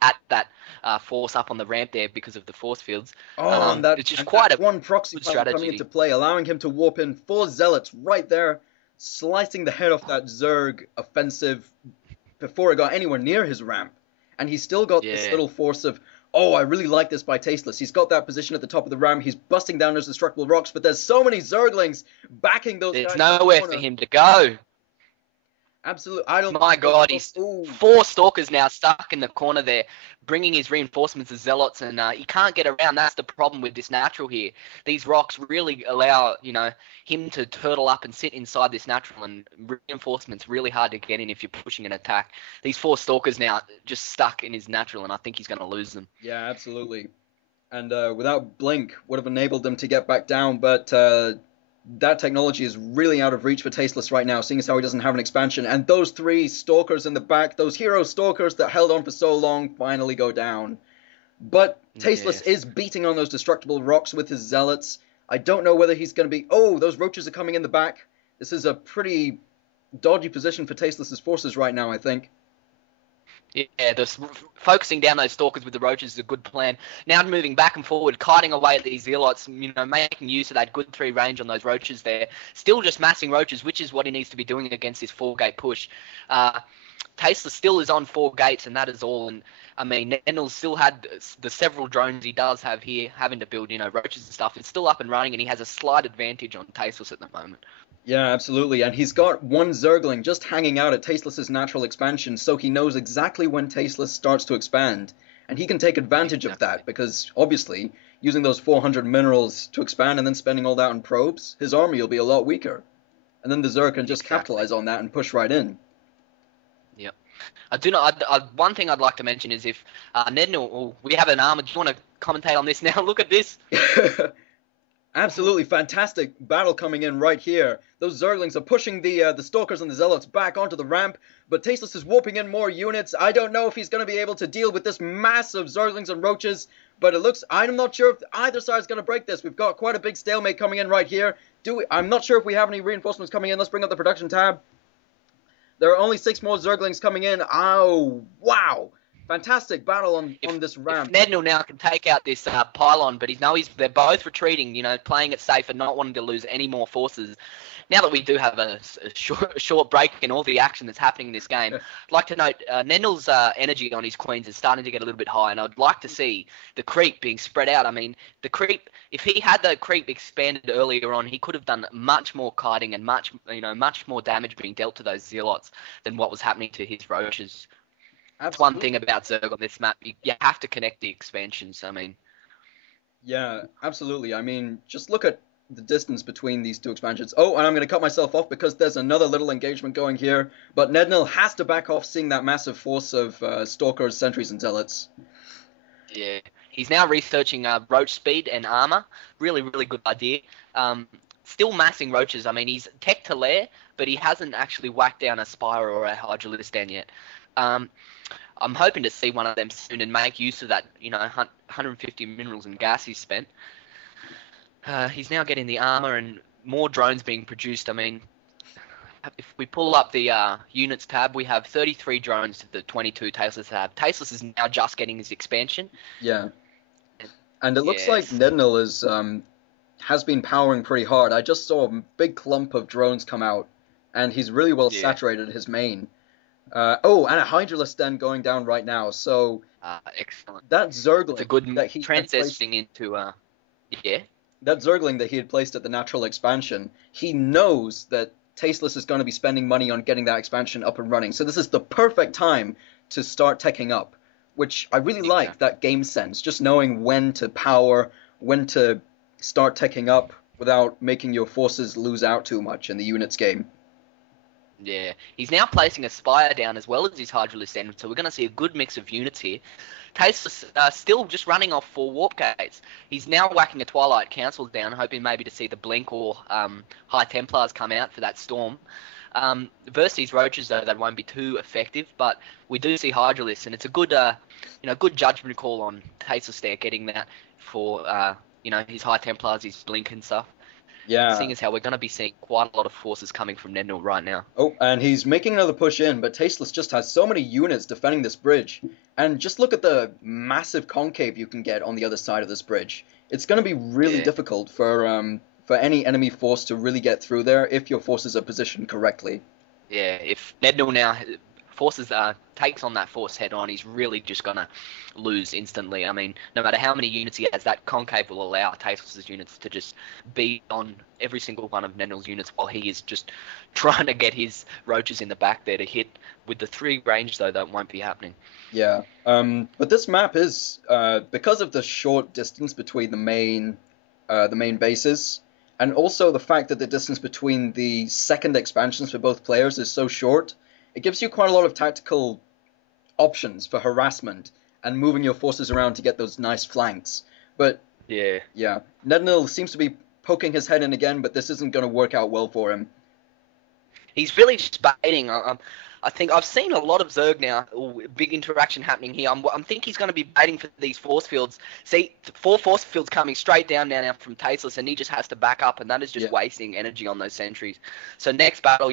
at that force up on the ramp there because of the force fields. Oh, It's just and that quite a one proxy good pylon coming into strategy. play, allowing him to warp in 4 zealots right there, slicing the head off that Zerg offensive before it got anywhere near his ramp. And he's still got this Yeah, little force of, oh, I really like this by Tasteless. He's got that position at the top of the ramp. He's busting down those destructible rocks, but there's so many Zerglings backing those there's guys in the nowhere for corner. him to go. Absolutely, I don't My think those. God, Oh, he's ooh. 4 stalkers now stuck in the corner there, bringing his reinforcements as zealots, and he can't get around. That's the problem with this natural here. These rocks really allow, him to turtle up and sit inside this natural, and reinforcements really hard to get in if you're pushing an attack. These 4 stalkers now just stuck in his natural, and I think he's going to lose them. Yeah, absolutely. And without Blink, would have enabled them to get back down, but that technology is really out of reach for Tasteless right now, seeing as how he doesn't have an expansion. And those 3 stalkers in the back, those hero stalkers that held on for so long, finally go down. But Tasteless Yes. is beating on those destructible rocks with his zealots. I don't know whether he's going to be. Oh, those roaches are coming in the back. This is a pretty dodgy position for Tasteless's forces right now, I think. Yeah, focusing down those stalkers with the roaches is a good plan. Now moving back and forward, kiting away at these zealots, making use of that good 3 range on those roaches there. Still just massing roaches, which is what he needs to be doing against this 4-gate push. Tasteless still is on 4 gates, and that is all. And I mean, NendiL still had the several drones he does have here, having to build, roaches and stuff. It's still up and running, and he has a slight advantage on Tasteless at the moment. Yeah, absolutely. And he's got one Zergling just hanging out at Tasteless's natural expansion, so he knows exactly when Tasteless starts to expand. And he can take advantage of Exactly. that because, obviously, using those 400 minerals to expand and then spending all that on probes, his army will be a lot weaker. And then the Zerg can just Exactly. capitalize on that and push right in. Yep. I do not. One thing I'd like to mention is if NendiL, we have an armor. Do you want to commentate on this now? Look at this. Absolutely fantastic battle coming in right here. Those Zerglings are pushing the Stalkers and the Zealots back onto the ramp, but Tasteless is warping in more units. I don't know if he's going to be able to deal with this mass of Zerglings and Roaches, but it looks. I'm not sure if either side is going to break this. We've got quite a big stalemate coming in right here. I'm not sure if we have any reinforcements coming in. Let's bring up the production tab. There are only 6 more Zerglings coming in. Oh, wow! Fantastic battle on this If ramp. NendiL now can take out this pylon, but they're both retreating, playing it safe and not wanting to lose any more forces. Now that we do have a short break in all the action that's happening in this game, I'd like to note NendiL's energy on his queens is starting to get a little bit high, and I'd like to see the creep being spread out. I mean, the creep, if he had the creep expanded earlier on, he could have done much more kiting and much more damage being dealt to those zealots than what was happening to his roaches. It's one thing Absolutely. about Zerg on this map. You have to connect the expansions. I mean, Yeah, absolutely. I mean, just look at the distance between these 2 expansions. Oh, and I'm going to cut myself off because there's another little engagement going here. But NendiL has to back off seeing that massive force of Stalkers, Sentries, and Zealots. yeah. He's now researching roach speed and armor. Really, really good idea. Still massing roaches. I mean, he's tech to lair, but he hasn't actually whacked down a Spire or a Hydralistan yet. Um, I'm hoping to see one of them soon and make use of that, 150 minerals and gas he's spent. He's now getting the armor and more drones being produced. I mean, if we pull up the units tab, we have 33 drones to the 22 Tasteless tab. Tasteless is now just getting his expansion. Yeah, and it looks like Yes. NendiL has been powering pretty hard. I just saw a big clump of drones come out, and he's really well Yeah. saturated his main. Oh, and a Hydralistan going down right now. So Excellent. that It's a Zergling good that he had placed transitioning into yeah. that Zergling that he had placed at the natural expansion, he knows that Tasteless is going to be spending money on getting that expansion up and running. So this is the perfect time to start teching up, which I really like Exactly. that game sense, just knowing when to power, when to start teching up without making your forces lose out too much in the units game. Yeah, he's now placing a Spire down as well as his Hydralistan, so we're going to see a good mix of units here. Tasteless still just running off 4 warp gates. He's now whacking a Twilight Council down, hoping maybe to see the Blink or High Templars come out for that storm. Versus these roaches, though, that won't be too effective, but we do see Hydralisk, and it's a good, good judgment call on Tasteless there, getting that for, his High Templars, his Blink and stuff. Yeah. seeing as how we're going to be seeing quite a lot of forces coming from NendiL right now. Oh, and he's making another push in, but Tasteless just has so many units defending this bridge. And just look at the massive concave you can get on the other side of this bridge. It's going to be really Yeah, difficult for any enemy force to really get through there if your forces are positioned correctly. yeah. If NendiL now forces takes on that force head on, he's really just gonna lose instantly. I mean, no matter how many units he has, that concave will allow Tasteless's units to just beat on every single one of NendiL's units while he is just trying to get his roaches in the back there to hit. With the 3 range though, that won't be happening. Yeah. But this map is because of the short distance between the main bases, and also the fact that the distance between the second expansions for both players is so short, it gives you quite a lot of tactical options for harassment and moving your forces around to get those nice flanks. But Yeah. yeah, NendiL seems to be poking his head in again, but this isn't going to work out well for him. He's really just baiting. I think I've seen a lot of Zerg now, big interaction happening here. I'm think he's going to be baiting for these force fields. See, 4 force fields coming straight down now from Tasteless, and he just has to back up, and that is just Yeah. wasting energy on those sentries. So next battle,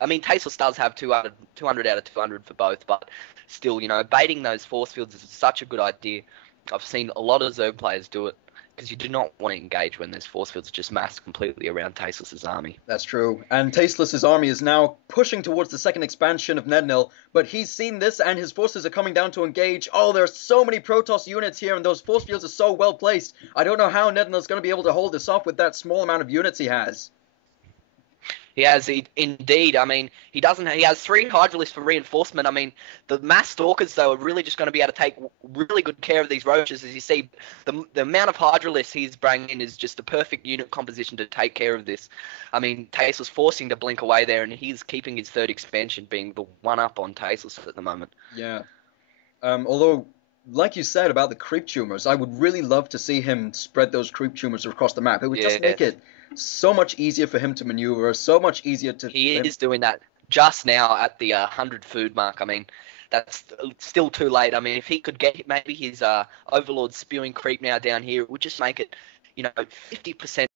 I mean, Tasteless does have 200 out of 200 for both, but still, baiting those force fields is such a good idea. I've seen a lot of Zerg players do it, because you do not want to engage when there's force fields just massed completely around Tasteless's army. That's true. And Tasteless's army is now pushing towards the second expansion of NendiL, but he's seen this and his forces are coming down to engage. Oh, there's so many Protoss units here and those force fields are so well placed. I don't know how NendiL's going to be able to hold this off with that small amount of units he has. He has indeed. I mean, he doesn't. He has 3 Hydralisks for reinforcement. I mean, the mass stalkers though are really just going to be able to take really good care of these roaches. As you see, the amount of Hydralisks he's bringing in is just the perfect unit composition to take care of this. I mean, Tasteless forcing to blink away there, and he's keeping his 3rd expansion being the one up on Tasteless at the moment. Yeah. Although, like you said about the creep tumors, I would really love to see him spread those creep tumors across the map. It would just make Yes, it so much easier for him to maneuver, so much easier to. he is doing that just now at the 100 food mark. I mean, that's still too late. I mean, if he could get maybe his Overlord spewing creep now down here, it would just make it, 50%